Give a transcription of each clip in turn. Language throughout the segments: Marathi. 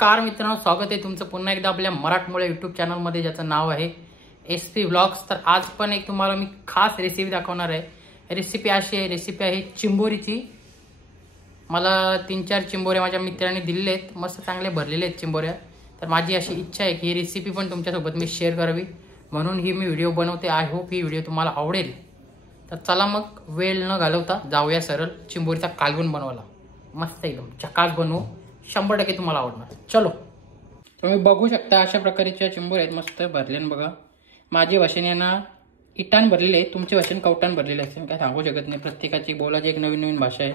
नमस्कार मित्रांनो, स्वागत आहे तुमचं पुन्हा एकदा आपल्या मराठमोळे यूट्यूब चॅनलमध्ये, ज्याचं नाव आहे SP व्लॉग्स। तर आज पण एक तुम्हाला मी खास रेसिपी दाखवणार आहे। रेसिपी अशी आहे, रेसिपी आहे चिंबोरीची। मला 3-4 चिंबोऱ्या माझ्या मित्रांनी दिलेले आहेत, मस्त चांगले भरलेले आहेत चिंबोऱ्या। तर माझी अशी इच्छा आहे की ही रेसिपी पण तुमच्यासोबत मी शेअर करावी, म्हणून ही मी व्हिडिओ बनवते। आय होप ही व्हिडिओ तुम्हाला आवडेल। तर चला मग वेळ न घालवता जाऊया सरळ चिंबोरीचा कालवण बनवायला। मस्त एकदम झकास बनवू, 100% तुम्हाला आवडणार। चलो, तुम्ही बघू शकता अशा प्रकारच्या चिंबोऱ्या आहेत, मस्त भरलेन बघा। माझी भाषेने ना इटान भरलेले आहे, तुमची भाषेने कवटान भरलेले असेल, काय सांगू शकत नाही। प्रत्येकाची बोलायची एक नवीन नवीन भाषा आहे।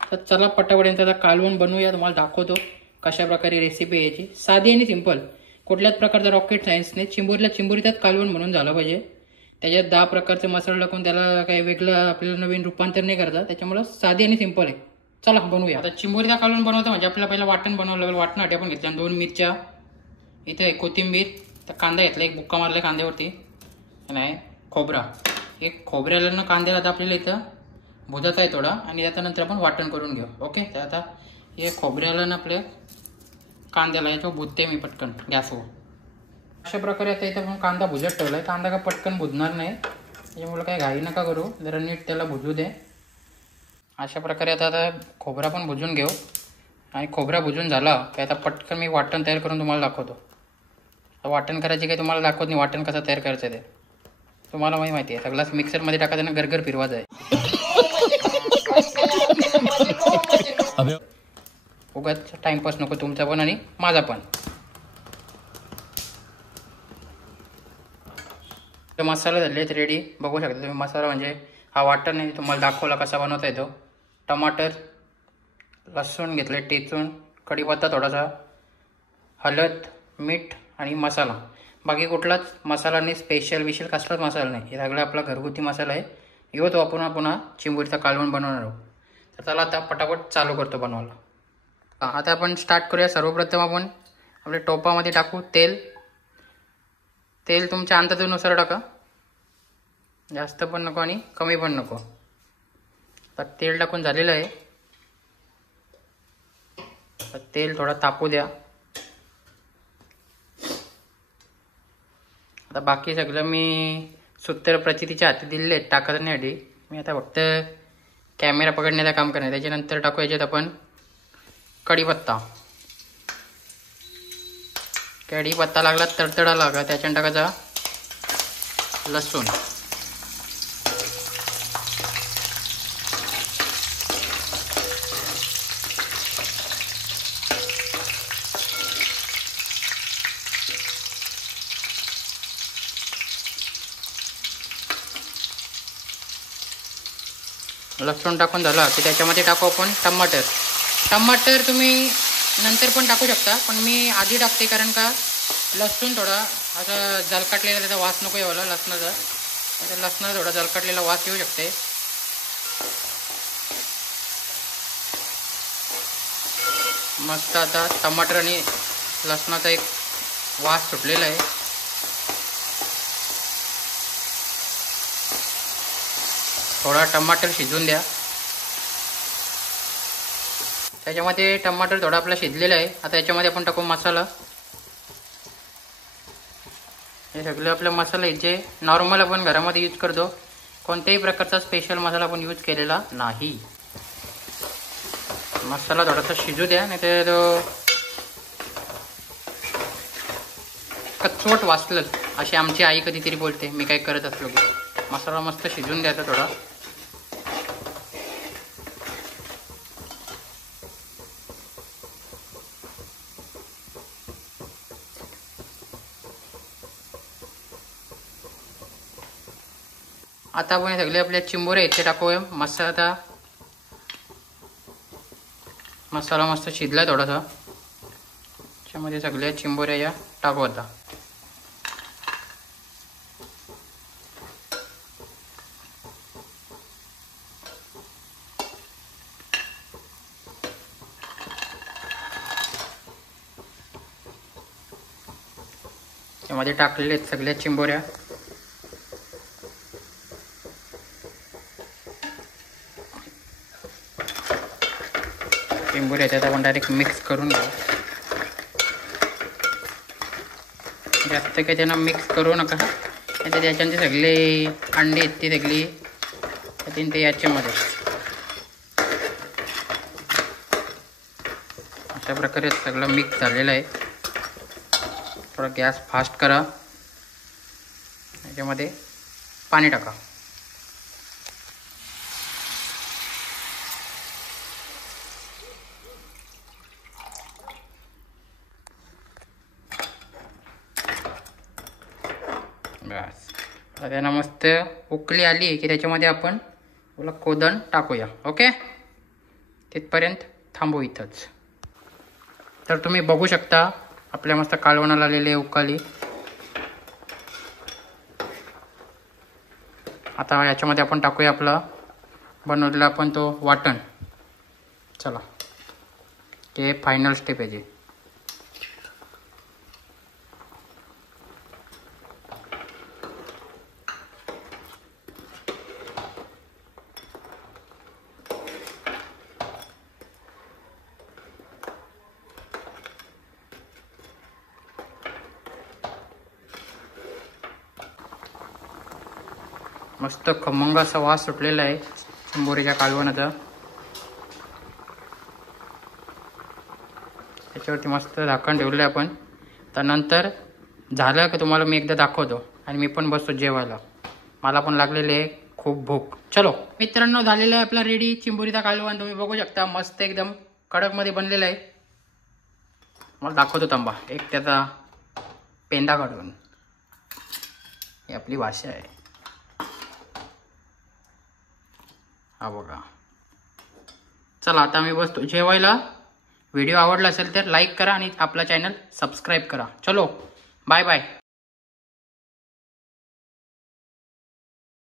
तर चला पटापट कालवण बनवूया, तुम्हाला दाखवतो कशा प्रकारे रेसिपी आहे याची। साधी आणि सिंपल, कुठल्याच प्रकारचा रॉकेट सायन्स नाही। चिंबोरीच्याच कालवण बनवून झालं पाहिजे। त्याच्यात 10 प्रकारचे मसाले टाकून त्याला काही वेगळं आपल्याला नवीन रूपांतर नाही करता, त्याच्यामुळे साधी आणि सिंपल आहे। चला बनवूया। आता चिंबोरीचा कालवण बनवतो म्हणजे आपल्याला पहिला वाटण बनवावं लागेल। वाटणासाठी आपण घेतल्या 2 मिरच्या, इथे कोथिंबीर, तर कांदा घेतला, एक बुक्का मारला कांद्यावरती, नाही खोबरा, एक खोबऱ्याला ना कांद्याला आता आपल्याला इथं भुजाचा आहे थोडा, आणि त्याच्यानंतर आपण वाटण करून घेऊ। ओके, तर आता हे खोबऱ्याला ना आपल्या कांद्याला याच्यावर भुजते मी पटकन गॅसवर। अशा प्रकारे आता इथं आपण कांदा भुजत ठेवला आहे। कांदा का पटकन भुजणार नाही, त्याच्यामुळे काही घाई नका करू, जरा नीट त्याला भुजू दे। अशा प्रकारे आता खोबरा पण भुजून घेऊ, आणि खोबरा भुजून झाला की आता पटकन मी वाटण तयार करून तुम्हाला दाखवतो। वाटण करायचे काही तुम्हाला दाखवत नाही, वाटण कसं तयार करायचं ते तुम्हाला माहिती आहे। सगळाच मिक्सरमध्ये टाकायचं ना, गरगर फिरवायचं आहे। उगाच टाइमपास नको तुमचा पण आणि माझा पण। मसाला झाले रेडी, बघू शकता तुम्ही। मसाला म्हणजे हा वाटण आहे, तुम्हाला दाखवला कसा बनवता येतो। टमाटर, लसूण घेतले टेचून, कढीपत्ता थोडासा, हळद, मीठ आणि मसाला। बाकी कुठलाच मसाला नाही, स्पेशल कसलाच मसाला नाही, हे सगळं आपला घरगुती मसाला आहे। यो तो आपण पुन्हा चिंबोरीचा कालवण बनवणार आहोत। तर चला आता पटापट चालू करतो बनवायला। आता आपण स्टार्ट करूया। सर्वप्रथम आपण आपल्या टोपामध्ये टाकू तेल। तेल तुमच्या अंदाजानुसार टाका, जास्त पण नको आणि कमी पण नको। तर तेल टाकून झालेलं आहे, तेल थोडा तापू द्या। आता बाकी सगळं मी सूत्र प्रचितीच्या हाती दिलेले आहेत टाकण्यासाठी। मी आता फक्त कॅमेरा पकडण्याचं काम करणार। त्याच्यानंतर टाकू याच्यात आपण कढीपत्ता। कढीपत्ता लागला, तडतडा लागला, त्याच्यानं टाकायचा लसूण, लसूण टाकून झाला की त्याच्यामध्ये टाकू आपण टमाटर। टमाटर तुम्ही नंतर पण टाकू शकता, पण मी आधी टाकते, कारण का लसूण थोडा असं जलकाटलेला, त्याचा वास नको यायला लसणाचा। लसणाचा थोडा जलकाटलेला वास येऊ शकते। मस्त आता टमाटर आणि लसणाचा एक वास सुटलेला आहे। थोडा टमाटर शिजून द्या। त्याच्यामध्ये टमाटर थोडा आपला शिजलेला आहे। आता याच्यामध्ये आपण टाकू मसाला। हे सगळे आपले मसाले जे नॉर्मल आपण घरामध्ये यूज करतो, कोणत्याही प्रकारचा स्पेशल मसाला आपण यूज केलेला नाही। मसाला थोडासा शिजू द्या, नाही तर कचवट वाचलं अशी आमची आई कधीतरी बोलते, मी काय करत असलो की। मसाला मस्त शिजून द्यायचा थोडा। आता आपण सगळे आपल्या चिंबोऱ्या इथे टाकूया मसाला। मसाला मस्त शिजला थोडासा, त्याच्यामध्ये सगळ्या चिंबोऱ्या या टाकू। आता त्यामध्ये टाकलेले आहेत सगळ्या चिंबोऱ्या। चिंबोरी याच्यात आपण डायरेक्ट मिक्स करून घेऊ। जास्त काही त्यांना मिक्स करू नका, नाही तर याच्यामध्ये सगळे अंडे आहेत ते सगळी ते याच्यामध्ये. अशा प्रकारे सगळं मिक्स झालेलं आहे. थोडा गॅस फास्ट करा. याच्यामध्ये पाणी टाका. बस त्याला मस्त उकळी आली की त्याच्यामध्ये आपण कोदण टाकूया. ओके, तिथपर्यंत थांबू इथंच. तर तुम्ही बघू शकता आपल्या मस्त कालवणाला आलेले उकळी. आता याच्यामध्ये आपण टाकूया आपला बनवलेला आपण तो वाटण. चला, ते फायनल स्टेप आहे जी. मस्त खमंग असा वास सुटलेला आहे चिंबोरीच्या कालवणाचा. त्याच्यावरती मस्त झाकण ठेवलं आहे आपण. त्यानंतर झालं की तुम्हाला मी एकदा दाखवतो आणि मी पण बसतो जेवायला. मला पण लागलेले आहे खूप भूक. चलो मित्रांनो, झालेलं आहे आपला रेडी चिंबोरीचा कालवण. तुम्ही बघू शकता मस्त एकदम कडकमध्ये बनलेलं आहे. मला दाखवतो थांबा एक त्याचा पेंदा काढून. ही आपली भाषा आहे. हा बघा. चला आता मी बसतो जेवायला. व्हिडिओ आवडला असेल तर लाईक करा आणि आपला चॅनल सबस्क्राईब करा. चलो बाय बाय.